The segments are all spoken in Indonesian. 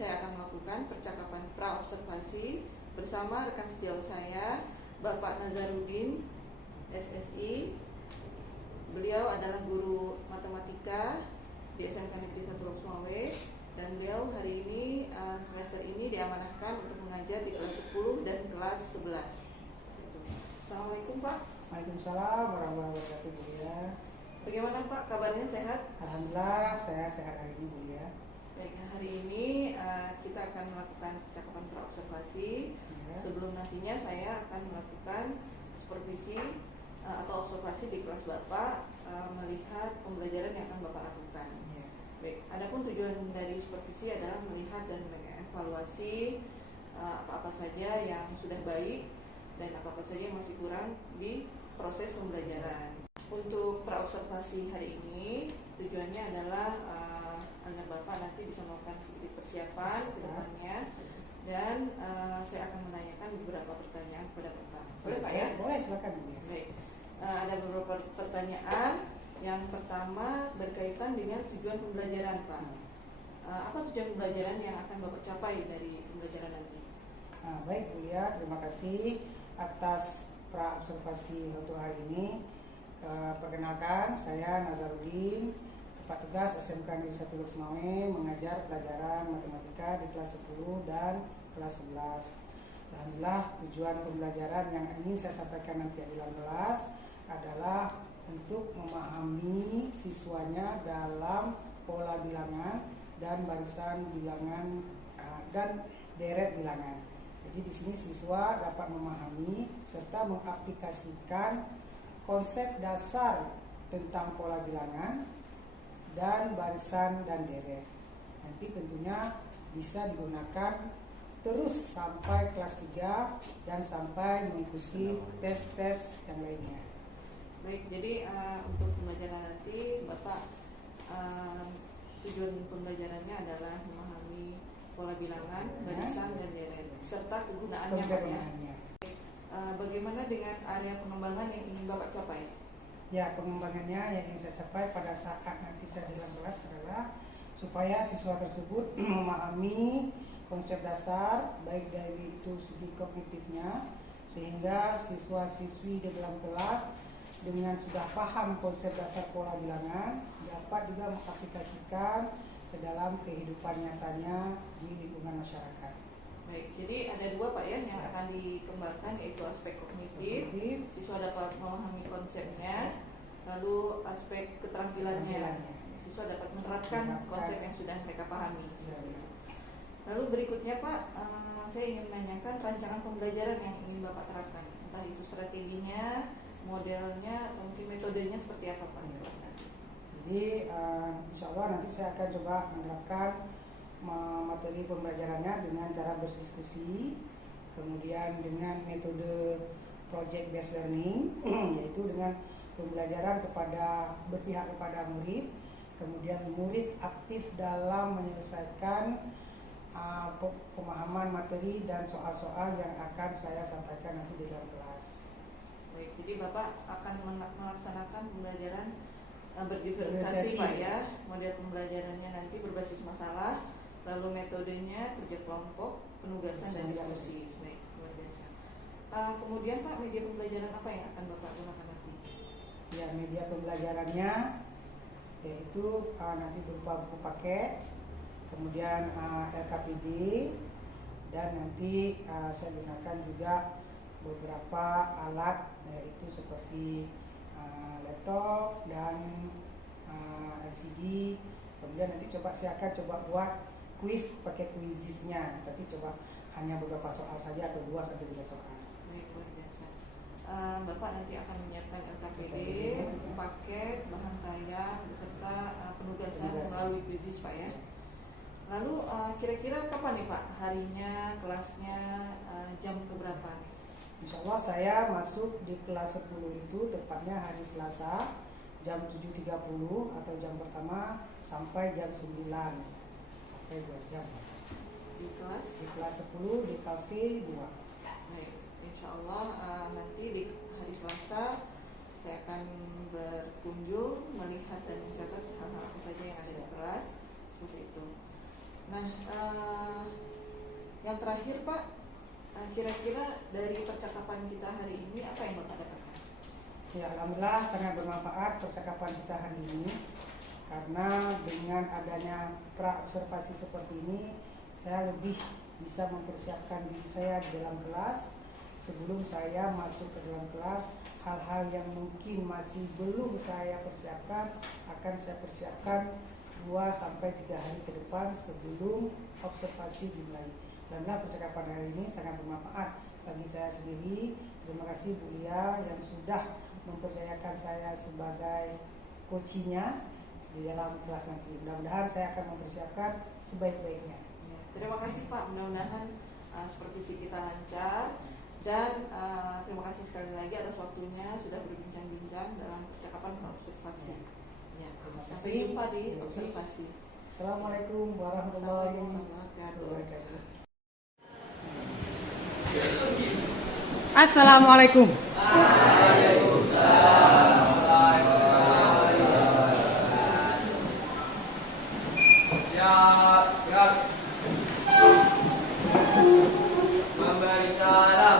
saya akan melakukan percakapan pra-observasi bersama rekan sejawat saya, Bapak Nazarudin, SSI. Beliau adalah guru matematika di SMK Negeri 1 Lok Sumawe, dan beliau hari ini semester ini diamanahkan untuk mengajar di kelas 10 dan kelas 11. Assalamualaikum Pak. Waalaikumsalam warahmatullahi wabarakatuh, Bu ya. Bagaimana Pak, kabarnya sehat? Alhamdulillah saya sehat hari ini, Bu ya. Baik, hari ini kita akan melakukan percakapan pra-observasi. Ya. Sebelum nantinya saya akan melakukan supervisi atau observasi di kelas Bapak, melihat pembelajaran yang akan Bapak lakukan. Ya. Baik, adapun tujuan dari supervisi adalah melihat dan mengevaluasi apa-apa saja yang sudah baik dan apa-apa saja yang masih kurang di proses pembelajaran. Untuk pra-observasi hari ini tujuannya adalah agar Bapak nanti bisa melakukan sedikit persiapan ke depannya, dan saya akan menanyakan beberapa pertanyaan kepada Bapak. Boleh Pak ya? Boleh, silakan, Bu ya. Baik, ada beberapa pertanyaan. Yang pertama berkaitan dengan tujuan pembelajaran Pak. Apa tujuan pembelajaran yang akan Bapak capai dari pembelajaran nanti? Baik, Bu ya, terima kasih atas pra-observasi untuk hari ini. Perkenalkan, saya Nazarudin, Kepala Tugas SMK Negeri 1 Lok Sumawe, mengajar pelajaran matematika di kelas 10 dan kelas 11. Alhamdulillah, tujuan pembelajaran yang ingin saya sampaikan nanti di dalam kelas adalah untuk memahami siswanya dalam pola bilangan dan barisan bilangan dan deret bilangan. Jadi di sini siswa dapat memahami serta mengaplikasikan konsep dasar tentang pola bilangan dan barisan dan deret. Nanti tentunya bisa digunakan terus sampai kelas 3 dan sampai mengikuti tes-tes yang lainnya. Baik, jadi untuk pembelajaran nanti Bapak tujuan pembelajarannya adalah memahami pola bilangan, barisan dan deret serta kegunaannya Pak ya. Bagaimana dengan area pengembangan yang ingin Bapak capai? Ya, pengembangannya yang ingin saya capai pada saat nanti saya di dalam kelas adalah supaya siswa tersebut memahami konsep dasar baik dari itu segi kognitifnya, sehingga siswa-siswi di dalam kelas dengan sudah paham konsep dasar pola bilangan dapat juga mengaplikasikan ke dalam kehidupan nyatanya di lingkungan masyarakat. Baik, jadi ada dua Pak ya yang akan dikembangkan, yaitu aspek kognitif, siswa dapat memahami konsepnya, lalu aspek keterampilannya, siswa dapat menerapkan konsep yang sudah mereka pahami. Lalu berikutnya Pak, saya ingin menanyakan rancangan pembelajaran yang ingin Bapak terapkan, entah itu strateginya, modelnya, atau mungkin metodenya seperti apa Pak di kelas nanti. Jadi insya Allah nanti saya akan coba menerapkan materi pembelajarannya dengan cara berdiskusi, kemudian dengan metode project based learning yaitu dengan pembelajaran berpihak kepada murid, kemudian murid aktif dalam menyelesaikan pemahaman materi dan soal-soal yang akan saya sampaikan nanti di dalam kelas. Baik, jadi Bapak akan melaksanakan pembelajaran berdiferensiasi Pak ya. Model pembelajarannya nanti berbasis masalah, lalu metodenya kerja kelompok, penugasan dan diskusi. Baik, luar biasa. Kemudian Pak, media pembelajaran apa yang akan Bapak gunakan nanti? Ya, media pembelajarannya yaitu nanti berupa buku paket, kemudian LKPD, dan nanti saya gunakan juga beberapa alat yaitu seperti laptop dan LCD. Kemudian nanti saya akan coba buat kuis pakai quizisnya, tapi coba hanya beberapa soal saja atau 2 sampai 3 soal. Baik, luar biasa. Bapak nanti akan menyiapkan LKPD, paket, bahan tayang, beserta penugasan melalui quizis Pak ya. Lalu kira-kira kapan nih Pak harinya, kelasnya, jam keberapa? Insya Allah saya masuk di kelas 10 itu tepatnya hari Selasa jam 7.30 atau jam pertama sampai jam 9, sampai 2 jam. Di kelas 10 di kafe 2. Baik, insya Allah nanti di hari Selasa saya akan berkunjung, melihat dan mencatat hal-hal apa saja yang ada di kelas, seperti itu. Nah, Yang terakhir Pak, kira-kira dari percakapan kita hari ini apa yang Bapak dapatkan? Ya, alhamdulillah sangat bermanfaat percakapan kita hari ini, karena dengan adanya pra-observasi seperti ini, saya lebih bisa mempersiapkan diri saya di dalam kelas. Sebelum saya masuk ke dalam kelas, hal-hal yang mungkin masih belum saya persiapkan akan saya persiapkan 2-3 hari ke depan sebelum observasi dimulai. Dan percakapan hari ini sangat bermanfaat bagi saya sendiri. Terima kasih Bu Lia yang sudah mempercayakan saya sebagai coachingnya di dalam kelas nanti. Mudah-mudahan saya akan mempersiapkan sebaik-baiknya. Terima kasih Pak, mudah-mudahan supervisi kita lancar. Dan terima kasih sekali lagi atas waktunya sudah berbincang-bincang dalam percakapan observasi. Ya, sampai jumpa di observasi. Assalamualaikum warahmatullahi wabarakatuh. Assalamualaikum. Memberi salam.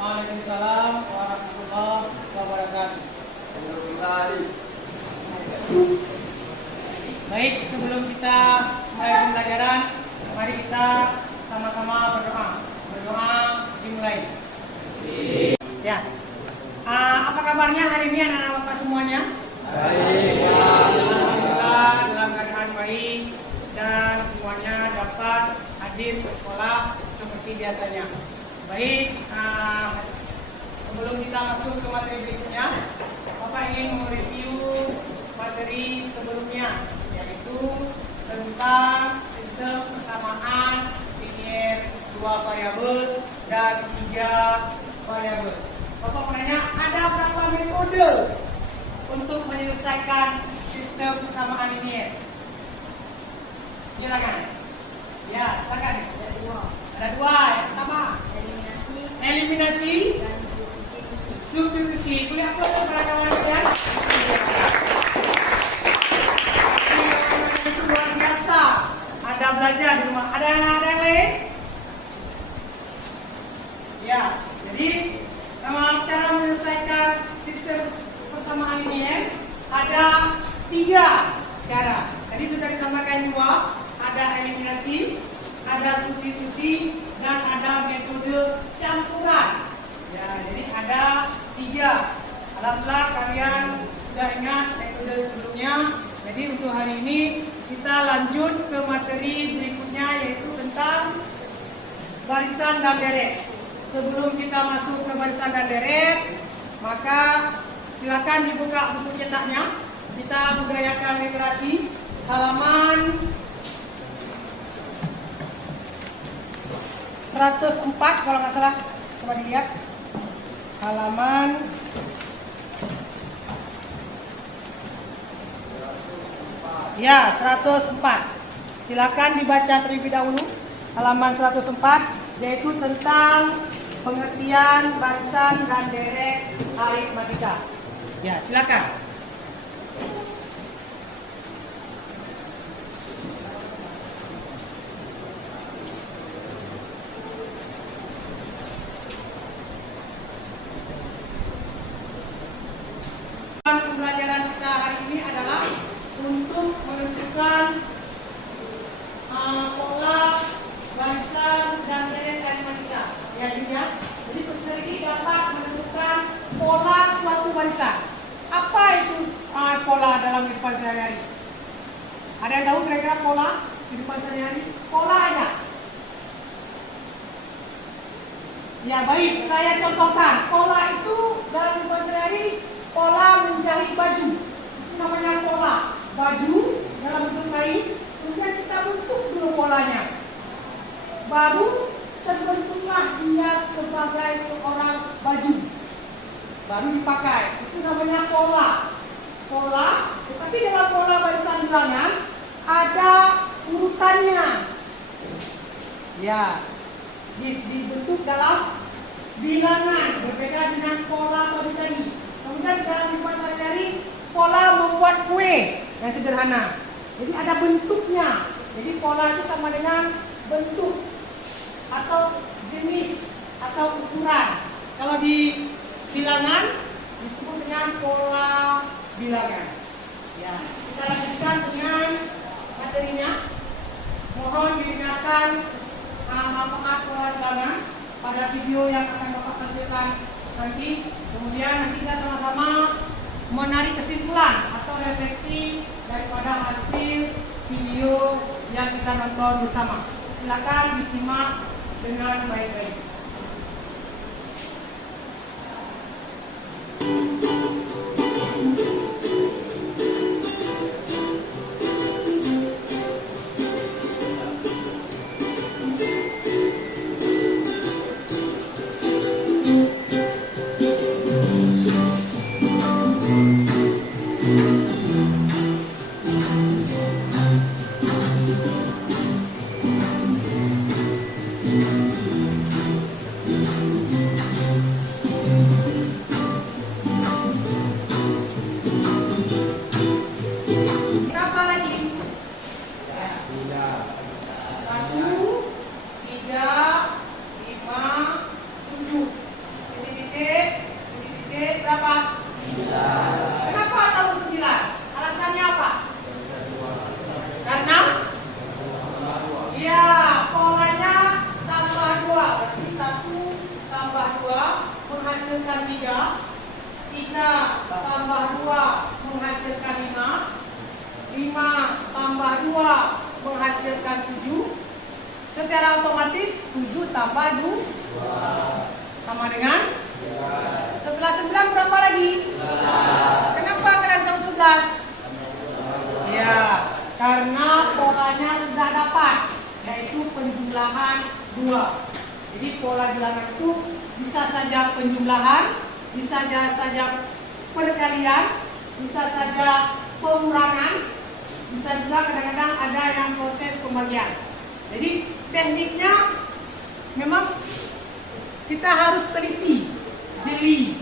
Waalaikumsalam warahmatullahi wabarakatuh. Baik, sebelum kita mulai pembelajaran, mari kita sama-sama berdoa. Berdoa dimulai. Ya. Apa kabarnya hari ini anak-anak Bapak semuanya? Baik. Alhamdulillah dalam keadaan baik dan semuanya dapat hadir ke sekolah seperti biasanya. Baik, sebelum kita masuk ke materi berikutnya, Bapak ingin mereview materi sebelumnya, yaitu tentang sistem persamaan linear 2 variabel dan 3 variabel. Bapak mau nanya, ada berapa metode untuk menyelesaikan sistem persamaan linear? Silakan. Ya, silakan. Ada dua. Yang pertama, eliminasi dan substitusi. Kuliah apa para kawan kalian? Itu luar biasa. Anda belajar di rumah. Ada yang lain? Ya, jadi cara menyelesaikan sistem persamaan linear ada 3 cara. Tadi sudah disampaikan 2, ada eliminasi, ada substitusi, dan ada metode campuran. Ya, jadi ada 3. Alhamdulillah kalian sudah ingat metode sebelumnya. Jadi untuk hari ini kita lanjut ke materi berikutnya, yaitu tentang barisan dan deret. Sebelum kita masuk ke barisan dan deret, maka silakan dibuka buku cetaknya. Kita budayakan literasi halaman 104 kalau nggak salah. Coba dilihat halaman 104. Silakan dibaca terlebih dahulu halaman 104, yaitu tentang pengertian barisan dan deret aritmatika. Ya, silakan. Pembelajaran kita hari ini adalah untuk menentukan pola barisan dan deret aritmatika. Ya, jadi peserta ini dapat menentukan pola suatu barisan. Apa itu pola dalam kehidupan sehari-hari? Ada yang tahu kira-kira pola kehidupan sehari-hari? Polanya. Ya baik, saya contohkan. Pola itu dalam kehidupan sehari-hari, pola menjahit baju. Itu namanya pola. Baju dalam bentuk kain, kemudian kita bentuk dulu polanya. Baru terbentuklah dia sebagai seorang baju. Baru dipakai. Itu namanya pola. Tetapi dalam pola barisan bilangan ada urutannya. Ya, dibentuk dalam bilangan. berbeda dengan pola tadi tadi. Kemudian dalam kehidupan sehari-hari, pola membuat kue yang sederhana. Jadi ada bentuknya. Jadi pola itu sama dengan bentuk atau jenis atau ukuran. Kalau di bilangan disebut dengan pola bilangan. Ya, kita lanjutkan dengan materinya. Mohon didengarkan manfaat pola bilangan pada video yang akan Bapak tampilkan nanti. Kemudian nanti kita sama-sama menarik kesimpulan atau refleksi daripada hasil video yang kita nonton bersama. Silakan disimak dengan baik-baik. Menghasilkan 3 tambah 2 menghasilkan 5 tambah 2 menghasilkan 7. Secara otomatis 7 tambah 2 sama dengan 11. Setelah 9 berapa lagi? 11. Kenapa kalian 11? Ya, karena polanya sudah dapat, yaitu penjumlahan 2. Jadi pola bilangan itu bisa saja penjumlahan, bisa saja perkalian, bisa saja pengurangan, bisa juga kadang-kadang ada yang proses pembagian. Jadi tekniknya memang kita harus teliti, jeli.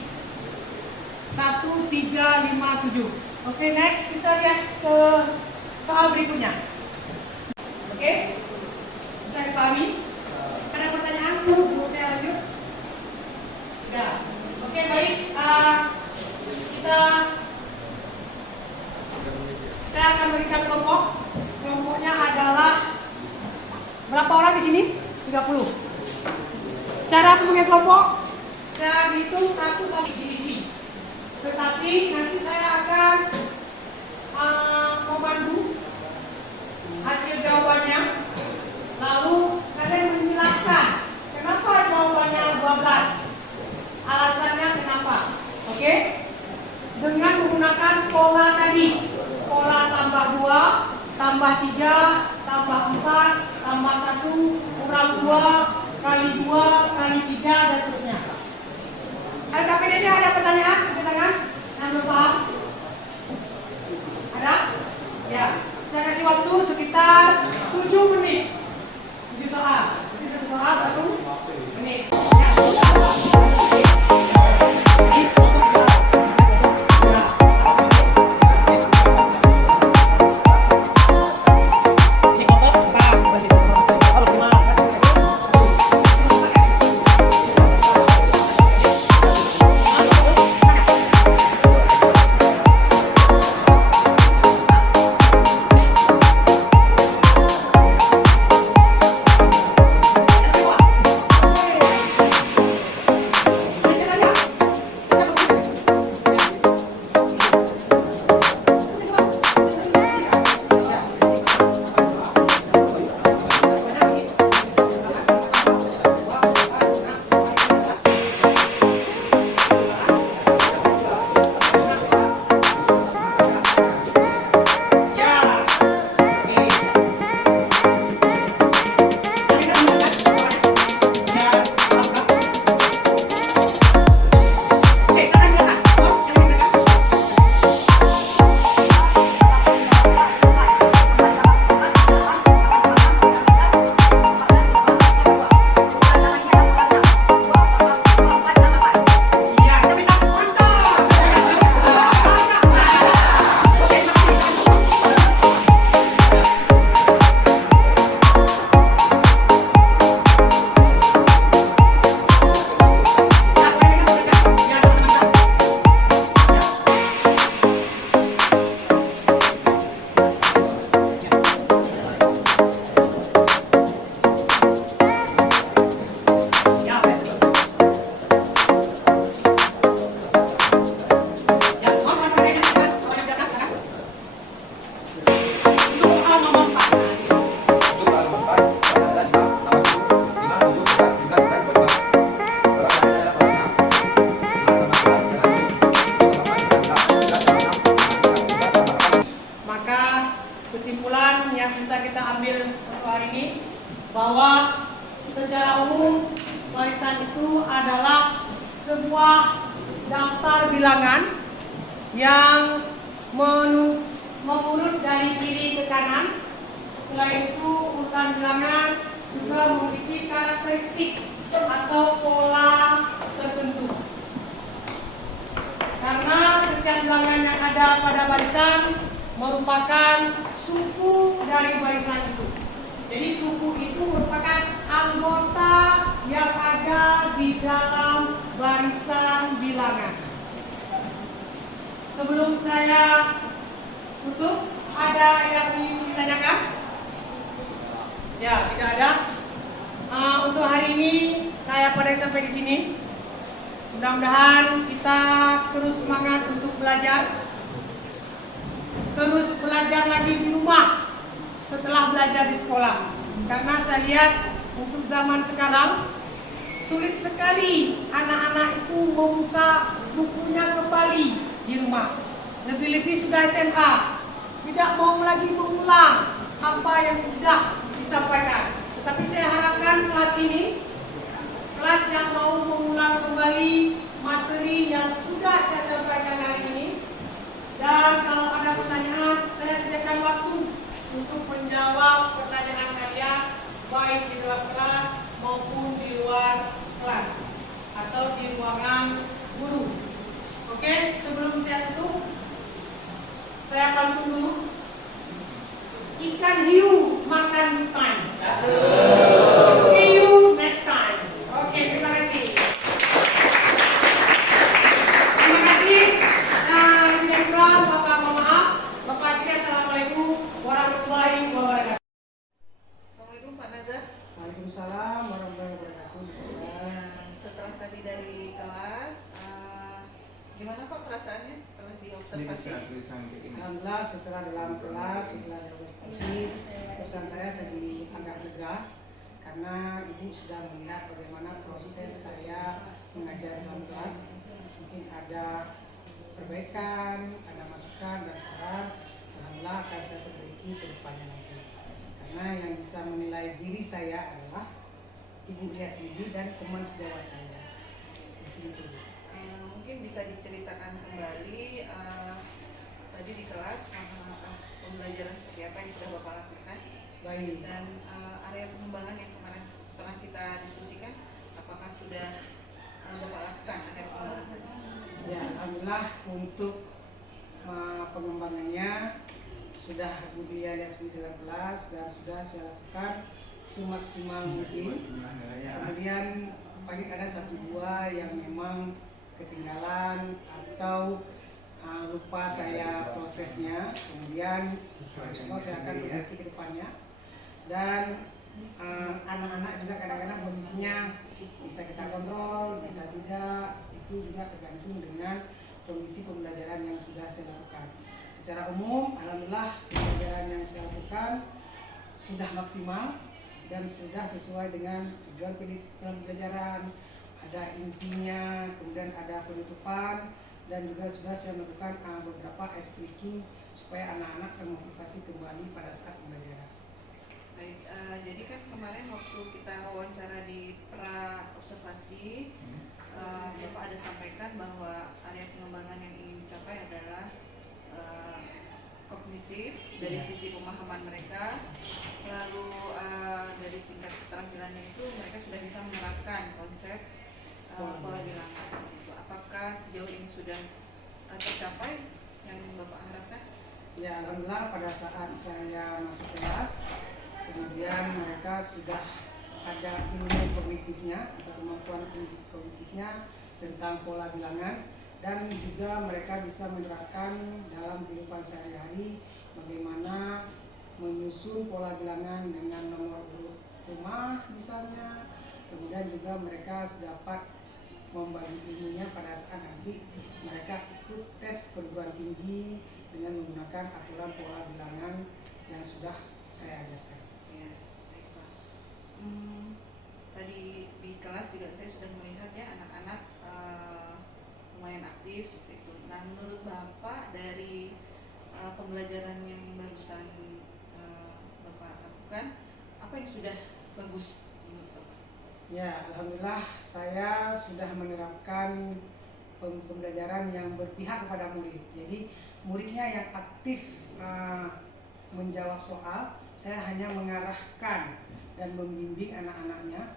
1, 3, 5, 7. Oke, next kita lihat ke soal berikutnya. Oke, bisa dipahami? Ada pertanyaan? Mau saya lanjut? Ya. Oke, baik. Saya akan berikan kelompok. Kelompoknya adalah berapa orang di sini? 30. Cara pembagian kelompok, saya hitung 1 sampai diisi. Tetapi nanti saya akan memandu hasil jawabannya. Lalu kalian menjelaskan kenapa jawabannya 12. Alasannya kenapa? Oke? Dengan menggunakan pola tadi. Pola tambah 2, tambah 3, tambah 4, tambah 1, kurang 2, kali 2, kali 3, dan seterusnya. LKPD ada pertanyaan? Pertanyaan? Yang belum paham? Ada? Ya. Saya kasih waktu sekitar 7 menit. 7 soal. Jadi 1 soal 1 menit. sebuah daftar bilangan yang mengurut dari kiri ke kanan. Selain itu, urutan bilangan juga memiliki karakteristik atau pola tertentu. Karena setiap bilangan yang ada pada barisan merupakan suku dari barisan itu. Jadi suku itu merupakan anggota yang ada di dalam barisan bilangan. Sebelum saya tutup, ada yang ingin ditanyakan? Ya, tidak ada. Untuk hari ini saya pada sampai di sini. Mudah-mudahan kita terus semangat untuk belajar. Terus belajar lagi di rumah setelah belajar di sekolah. Karena saya lihat untuk zaman sekarang sulit sekali anak-anak itu membuka bukunya kembali di rumah. Lebih-lebih sudah SMA, tidak mau lagi mengulang apa yang sudah disampaikan. Tetapi saya harapkan kelas ini, kelas yang mau mengulang kembali materi yang sudah saya sampaikan hari ini. Dan kalau ada pertanyaan, saya sediakan waktu untuk menjawab pertanyaan kalian, baik di dalam kelas maupun di luar kelas atau di ruangan guru. Oke, sebelum saya tutup, saya pantun dulu. Ikan hiu makan hutan. See you next time. Oke, terima kasih. Terima kasih. Bapak mohon maaf. Bapak kita assalamualaikum warahmatullahi wabarakatuh. Assalamualaikum Pak Nazar. Waalaikumsalam warahmatullahi wabarakatuh. Setelah tadi dari kelas, gimana Pak perasaannya setelah diobservasi? Alhamdulillah setelah dalam kelas, setelah diobservasi, pesan saya jadi agak lega karena ibu sudah melihat bagaimana proses saya mengajar dalam kelas. Mungkin ada perbaikan, ada masukan dan saran. Alhamdulillah akan saya perbaiki ke depannya lagi. Karena yang bisa menilai diri saya adalah ibu dia sendiri dan teman sejawat saya. Itu. Mungkin bisa diceritakan kembali tadi di kelas pembelajaran seperti apa yang sudah Bapak lakukan. Baik. Dan area pengembangan yang kemarin pernah kita diskusikan, apakah sudah Bapak lakukan area pengembangan tadi? Ya, alhamdulillah untuk pengembangannya sudah Bu Dia lihat sendiri dalam kelas dan sudah saya lakukan semaksimal mungkin. Kemudian paling ada satu dua yang memang ketinggalan atau lupa saya prosesnya. Kemudian saya akan berhenti ke depannya. Dan anak-anak juga kadang-kadang posisinya bisa kita kontrol, bisa tidak. Itu juga tergantung dengan kondisi pembelajaran yang sudah saya lakukan. Secara umum, alhamdulillah pembelajaran yang saya lakukan sudah maksimal dan sudah sesuai dengan tujuan pembelajaran. Ada intinya, kemudian ada penutupan, dan juga sudah saya melakukan beberapa ice breaking supaya anak-anak termotivasi kembali pada saat pembelajaran. Baik, jadi kan kemarin waktu kita wawancara di pra observasi, Bapak ada sampaikan bahwa area pengembangan yang ingin dicapai adalah kognitif dari sisi pemahaman mereka, lalu dari tingkat keterampilannya itu mereka sudah bisa menerapkan konsep pola bilangan. Apakah sejauh ini sudah tercapai yang Bapak harapkan? Ya, alhamdulillah pada saat saya masuk kelas, kemudian mereka sudah ada ilmu kognitifnya atau kemampuan kognitifnya tentang pola bilangan, dan juga mereka bisa menerapkan dalam kehidupan sehari-hari bagaimana menyusun pola bilangan dengan nomor urut rumah misalnya. Kemudian juga mereka dapat membagi ilmunya pada saat nanti mereka ikut tes perguruan tinggi dengan menggunakan aturan pola bilangan yang sudah saya ajarkan. Ya, baik Pak. Tadi di kelas juga saya sudah melihat ya anak-anak lumayan aktif seperti itu. Nah, menurut Bapak dari pembelajaran yang barusan Bapak lakukan, apa yang sudah bagus menurut Bapak? Ya, alhamdulillah saya sudah menerapkan pembelajaran yang berpihak kepada murid. Jadi muridnya yang aktif menjawab soal, saya hanya mengarahkan dan membimbing anak-anaknya.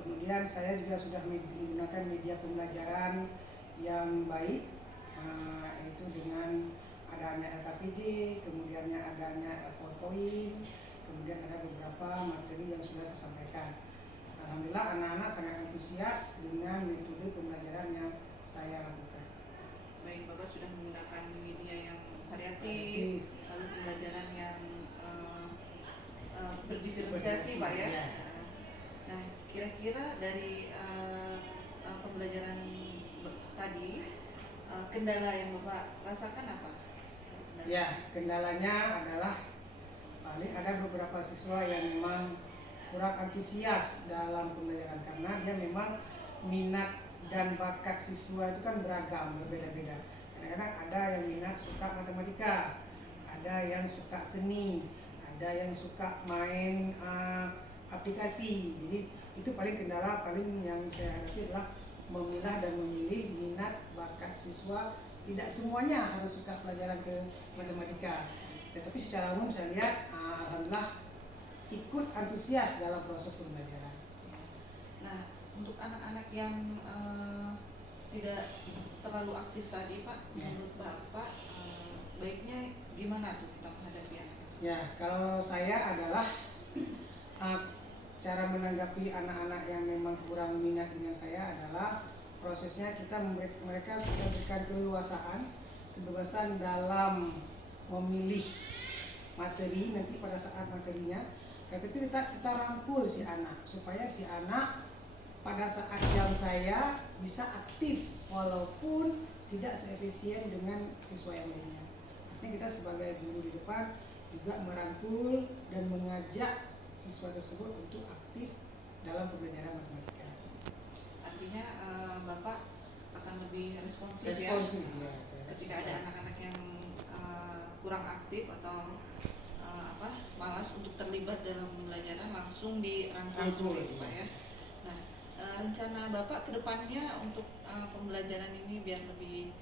Kemudian saya juga sudah menggunakan media pembelajaran yang baik, yaitu dengan adanya LKPD, kemudiannya adanya PowerPoint, kemudian ada beberapa materi yang sudah saya sampaikan. Alhamdulillah anak-anak sangat antusias dengan metode pembelajaran yang saya lakukan. Baik, Bapak sudah menggunakan media yang variatif, lalu pembelajaran yang berdiferensiasi Pak ya. Nah, kira-kira dari pembelajaran tadi, kendala yang Bapak rasakan apa? Ya, kendalanya adalah paling ada beberapa siswa yang memang kurang antusias dalam pembelajaran karena dia memang minat dan bakat siswa itu kan beragam, berbeda-beda. Kadang-kadang ada yang minat suka matematika, ada yang suka seni, ada yang suka main aplikasi. Jadi itu paling kendala paling yang saya hadapi adalah memilah dan memilih minat bakat siswa. Tidak semuanya harus suka pelajaran ke matematika, tetapi secara umum saya lihat alhamdulillah ikut antusias dalam proses pembelajaran. Nah, untuk anak-anak yang tidak terlalu aktif tadi Pak, menurut Bapak baiknya gimana tuh kita menghadapi anak-anak? Ya, kalau saya adalah cara menanggapi anak-anak yang memang kurang minat dengan saya adalah prosesnya mereka kita berikan kebebasan dalam memilih materi nanti pada saat materinya, tapi tetap kita rangkul si anak supaya si anak pada saat jam saya bisa aktif walaupun tidak seefisien dengan siswa yang lainnya. Artinya kita sebagai guru di depan juga merangkul dan mengajak siswa tersebut untuk aktif dalam pembelajaran matematika. Artinya Bapak akan lebih responsif ya, ketika ada anak-anak yang kurang aktif atau malas untuk terlibat dalam pembelajaran, langsung dirangkul Pak ya. Nah, rencana Bapak kedepannya untuk pembelajaran ini biar lebih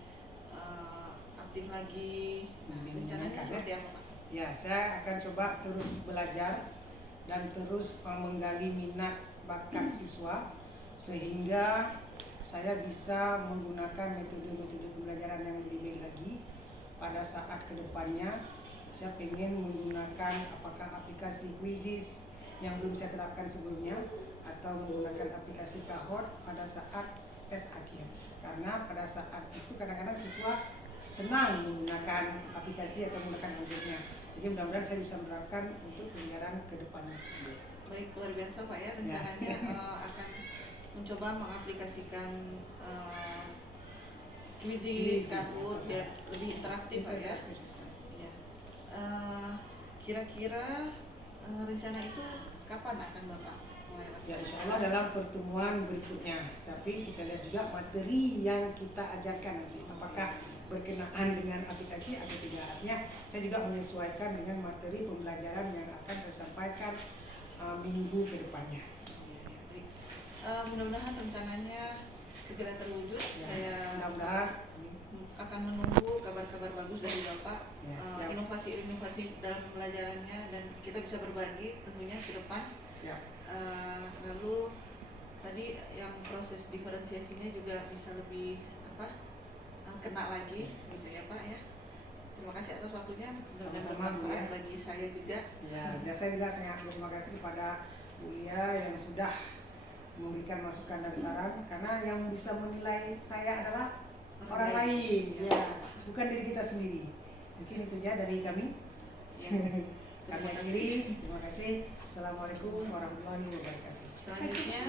aktif lagi, rencananya seperti apa Pak? Ya, saya akan coba terus belajar dan terus menggali minat bakat siswa sehingga saya bisa menggunakan metode-metode pembelajaran yang lebih baik lagi pada saat kedepannya. Saya ingin menggunakan apakah aplikasi Quizizz yang belum saya terapkan sebelumnya atau menggunakan aplikasi Kahoot pada saat tes akhir. Karena pada saat itu kadang-kadang siswa senang menggunakan aplikasi atau menggunakan algoritma. Jadi mudah-mudahan saya bisa menerapkan untuk pembelajaran kedepannya. Baik, luar biasa Pak ya, rencananya akan mencoba mengaplikasikan Quizizz, Kahoot biar lebih interaktif Pak ya. Kira-kira rencana itu kapan akan Bapak mulai laksanakan? Ya, insya Allah dalam pertemuan berikutnya. Tapi kita lihat juga materi yang kita ajarkan nanti apakah berkenaan dengan aplikasi atau tidak. Artinya saya juga menyesuaikan dengan materi pembelajaran yang akan saya sampaikan minggu ke depannya. Mudah-mudahan rencananya segera terwujud. Ya, saya akan menunggu kabar-kabar bagus dari Bapak, inovasi-inovasi dalam pembelajarannya, dan kita bisa berbagi tentunya ke depan. Siap. Lalu tadi yang proses diferensiasinya juga bisa lebih kena lagi gitu ya Pak ya. Terima kasih atas waktunya, mudah-mudahan bermanfaat bagi saya juga. Ya, saya juga sangat berterima kasih kepada Bu Lia yang sudah memberikan masukan dan saran, karena yang bisa menilai saya adalah orang lain, ya, bukan diri kita sendiri. Mungkin itu ya dari kami. Ya. Kami akhiri. Terima kasih. Assalamualaikum warahmatullahi wabarakatuh. Selanjutnya